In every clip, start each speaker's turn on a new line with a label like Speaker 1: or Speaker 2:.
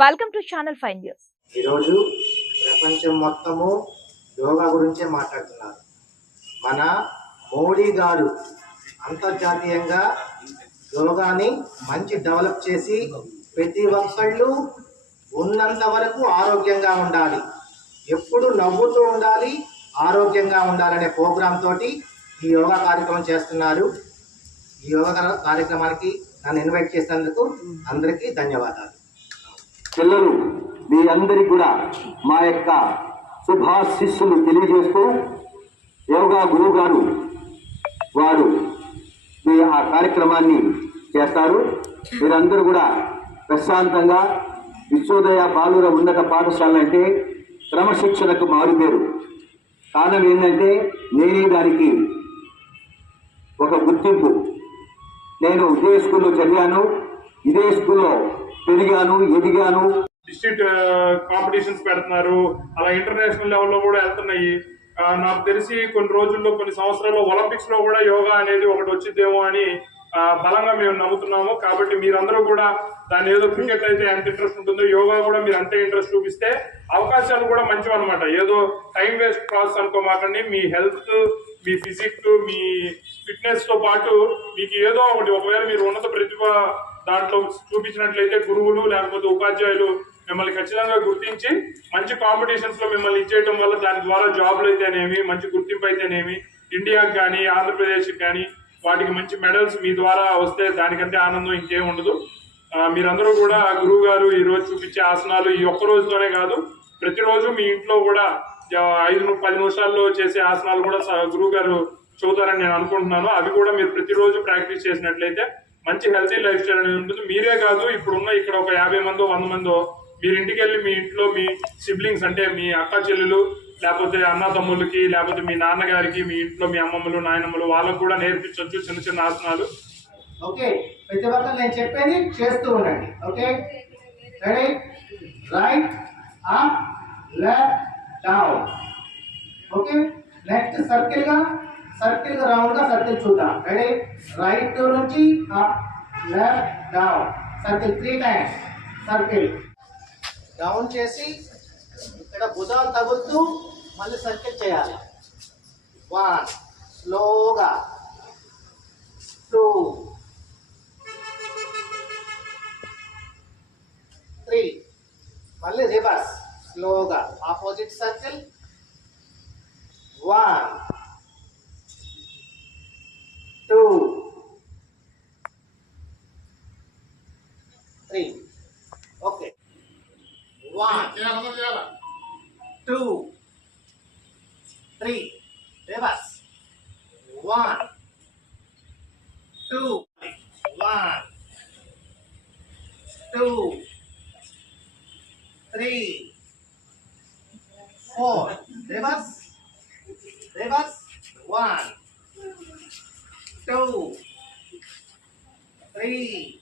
Speaker 1: Welcome to channel news
Speaker 2: ఈరోజు ప్రపంచం మొత్తము యోగా గురించే మాట్లాడుతున్నారు మన మోడీ గారు అంతర్జాతీయంగా యోగాని మంచి డెవలప్ చేసి ప్రతి ఒక్కళ్ళు ఉన్నంత వరకు ఆరోగ్యంగా ఉండాలి ఎప్పుడు నవ్వుతూ ఉండాలి ఆరోగ్యంగా ఉండాలనే ప్రోగ్రామ్ తోటి ఈ యోగా కార్యక్రమం చేస్తున్నారు ఈ యోగా కార్యక్రమానికి నన్ను ఇన్వైట్ చేసినందుకు అందరికీ ధన్యవాదాలు
Speaker 3: పిల్లలు మీ అందరికి కూడా మా యొక్క శుభాశిస్సులు తెలియజేస్తూ యోగా గురువు గారు వారు మీ ఆ కార్యక్రమాన్ని చేస్తారు మీరందరూ కూడా ప్రశాంతంగా విశ్వోదయ బాలుర ఉన్నత పాఠశాల అంటే క్రమశిక్షణకు మారుపేరు కారణం ఏంటంటే నేనే దానికి ఒక గుర్తింపు నేను ఉదయ స్కూల్లో చదివాను ఇదే స్కూల్లో పెరిగాను ఎదిగాను
Speaker 4: డిస్ట్రిక్ట్ కాంపిటీషన్స్ పెడుతున్నారు అలా ఇంటర్నేషనల్ లెవెల్లో కూడా వెళ్తున్నాయి నాకు తెలిసి కొన్ని రోజుల్లో కొన్ని సంవత్సరాల్లో ఒలింపిక్స్ లో కూడా యోగా అనేది ఒకటి వచ్చిద్దేమో అని బలంగా మేము నమ్ముతున్నాము కాబట్టి మీరందరూ కూడా దాని ఏదో క్రికెట్ అయితే ఎంత ఇంట్రెస్ట్ ఉంటుందో యోగా కూడా మీరు అంతే ఇంట్రెస్ట్ చూపిస్తే అవకాశాలు కూడా మంచివి అనమాట ఏదో టైం వేస్ట్ ప్రాసెస్ అనుకోమాకండి మీ హెల్త్ మీ ఫిజిక్ మీ ఫిట్నెస్ తో పాటు మీకు ఏదో ఒకటి ఒకవేళ మీరు ఉన్నత ప్రతిభ దాంట్లో చూపించినట్లయితే గురువులు లేకపోతే ఉపాధ్యాయులు మిమ్మల్ని ఖచ్చితంగా గుర్తించి మంచి కాంపిటీషన్స్లో మిమ్మల్ని ఇచ్చేయటం వల్ల దాని ద్వారా జాబ్లు అయితేనేమి మంచి గుర్తింపు అయితేనేమి ఇండియాకి కానీ ఆంధ్రప్రదేశ్కి కానీ వాటికి మంచి మెడల్స్ మీ ద్వారా వస్తే దానికంటే ఆనందం ఇంకేం ఉండదు మీరందరూ కూడా గురువు గారు ఈరోజు చూపించే ఆసనాలు ఈ ఒక్క రోజుతోనే కాదు ప్రతిరోజు మీ ఇంట్లో కూడా ఐదు పది నిమిషాల్లో చేసే ఆసనాలు కూడా గురువు గారు చూతారని నేను అనుకుంటున్నాను అవి కూడా మీరు ప్రతిరోజు ప్రాక్టీస్ చేసినట్లయితే మంచి హెల్తీ లైఫ్ స్టైల్ అనేది ఉంటుంది మీరే కాదు ఇప్పుడున్న ఇక్కడ ఒక యాభై మందో వంద మందో మీరు ఇంటికి వెళ్ళి మీ ఇంట్లో మీ సిబ్లింగ్స్ అంటే మీ అక్క చెల్లెలు లేకపోతే అన్న తమ్ముళ్ళకి లేకపోతే మీ నాన్నగారికి మీ ఇంట్లో మీ అమ్మమ్మలు నాయనమ్మలు వాళ్ళకు కూడా నేర్పించవచ్చు చిన్న చిన్న ఆసనాలు
Speaker 5: ఓకే ప్రతి ఒక్క నేను చెప్పేది చేస్తూ ఉండండి okay ready right up left down okay next circle గా సర్కిల్ రౌండ్ గా సర్కిల్ చూద్దాం రెడీ రైట్ నుంచి up left down circle three times circle down చేసి ఇక్కడ భుజాలు తగులుతూ మళ్ళీ సర్కిల్ చేయాలి వన్ స్లోగా టూ త్రీ మళ్ళీ రివర్స్ స్లోగా opposite circle one One. Two. Three. Reverse. One. Two. One. Two. Three. Four. Reverse. Reverse. One. Two. Three.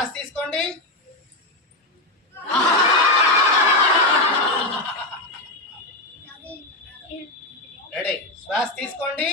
Speaker 5: Class తీసుకోండి రెడీ శ్వాస తీసుకోండి